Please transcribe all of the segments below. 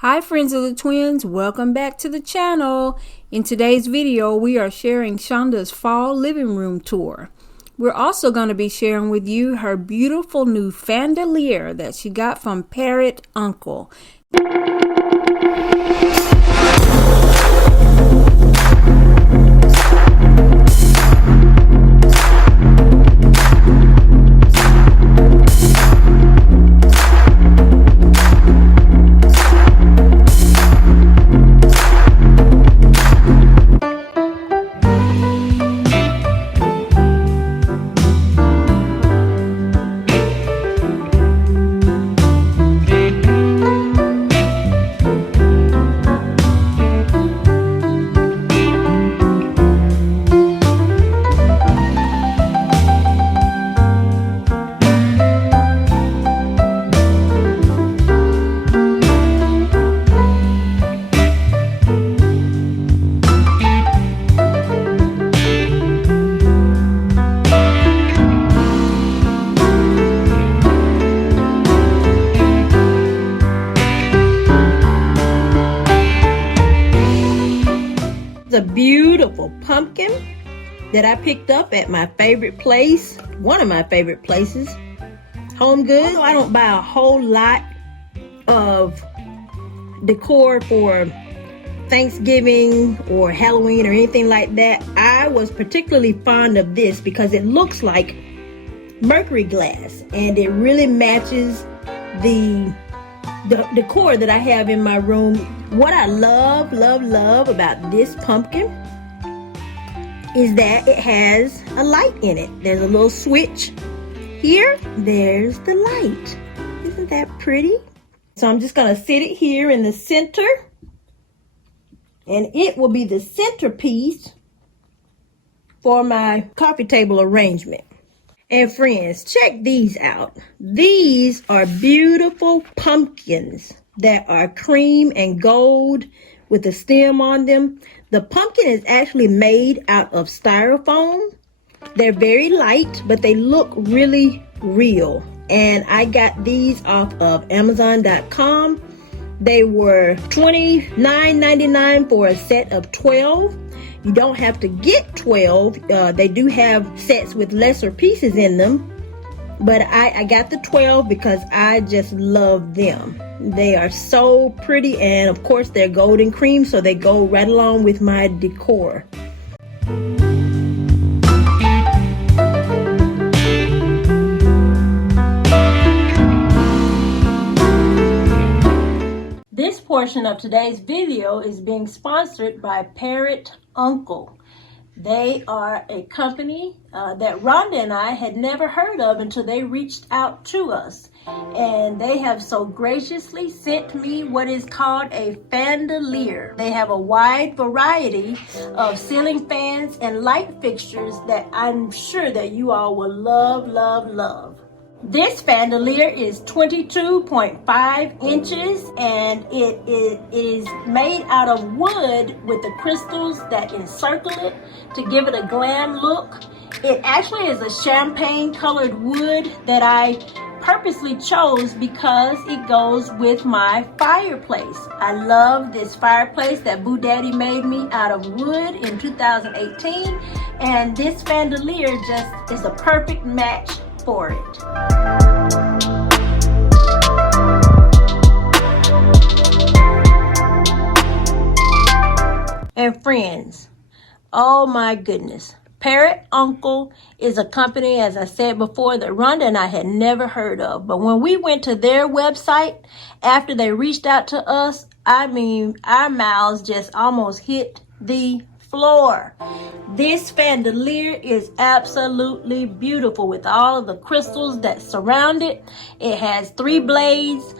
Hi friends of the twins, welcome back to the channel. In today's video we are sharing Shonda's fall living room tour. We're also going to be sharing with you her beautiful new Fandelier that she got from Parrot Uncle. A beautiful pumpkin that I picked up at my favorite place, one of my favorite places, Home Goods. I don't buy a whole lot of decor for Thanksgiving or Halloween or anything like that. I was particularly fond of this because it looks like mercury glass and it really matches the decor that I have in my room. What I love about this pumpkin is that it has a light in it. There's a little switch here. There's the light. Isn't that pretty? So I'm just going to sit it here in the center, and it will be the centerpiece for my coffee table arrangement. And friends, check these out. These are beautiful pumpkins that are cream and gold with a stem on them. The pumpkin is actually made out of styrofoam. They're very light, but they look really real. And I got these off of Amazon.com. They were $29.99 for a set of 12. You don't have to get 12. They do have sets with lesser pieces in them. But I got the 12 because I just love them. They are so pretty, and of course they're golden cream, so they go right along with my decor. This portion of today's video is being sponsored by Parrot Uncle. They are a company that Rhonda and I had never heard of until they reached out to us. And they have so graciously sent me what is called a Fandelier. They have a wide variety of ceiling fans and light fixtures that I'm sure that you all will love. This Fandelier is 22.5 inches and it is made out of wood with the crystals that encircle it to give it a glam look. It actually is a champagne colored wood that I purposely chose because it goes with my fireplace. I love this fireplace that Boo Daddy made me out of wood in 2018, and this Fandelier just is a perfect match for it. And friends, oh my goodness, Parrot Uncle is a company, as I said before, that Rhonda and I had never heard of. But when we went to their website after they reached out to us, I mean, our mouths just almost hit the floor. This Fandelier is absolutely beautiful with all of the crystals that surround it. It has 3 blades,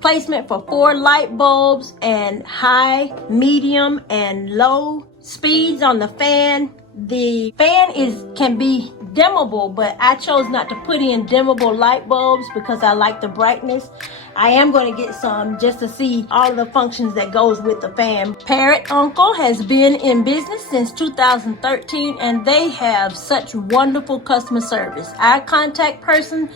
placement for 4 light bulbs, and high, medium, and low speeds on the fan. The fan can be dimmable, but I chose not to put in dimmable light bulbs because I like the brightness. I am going to get some just to see all of the functions that goes with the fan. Parrot Uncle has been in business since 2013 and they have such wonderful customer service. Our contact person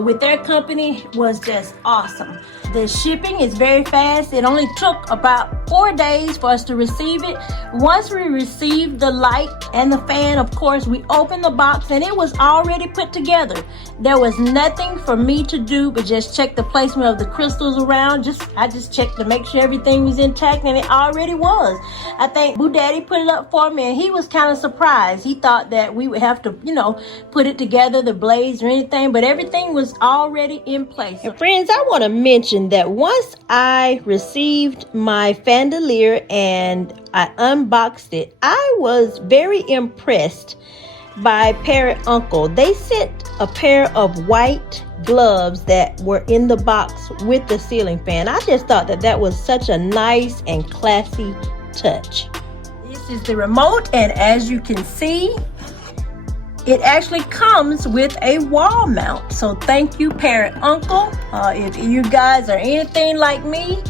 with their company was just awesome. The shipping is very fast. It only took about 4 days for us to receive it. Once we received the light and the fan, of course, we opened the box and it was already put together. There was nothing for me to do but just check the placement of the crystals around. I just checked to make sure everything was intact, and it already was. I think Boo Daddy put it up for me, and he was kind of surprised. He thought that we would have to, put it together, the blades or anything, but everything was already in place. And friends, I want to mention that once I received my Fandelier and I unboxed it, I was very impressed by Parrot Uncle. They sent a pair of white gloves that were in the box with the ceiling fan. I just thought that was such a nice and classy touch. This is the remote, and as you can see, it actually comes with a wall mount. So thank you, Parrot Uncle. If you guys are anything like me,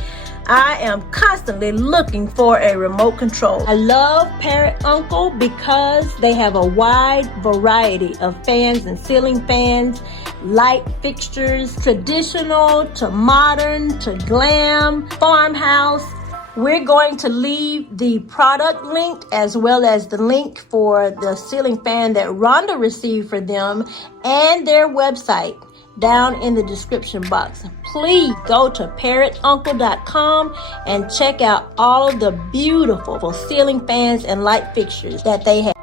I am constantly looking for a remote control. I love Parrot Uncle because they have a wide variety of fans and ceiling fans, light fixtures, traditional to modern to glam, farmhouse. We're going to leave the product link as well as the link for the ceiling fan that Rhonda received for them and their website down in the description box. Please go to parrotuncle.com and check out all of the beautiful ceiling fans and light fixtures that they have.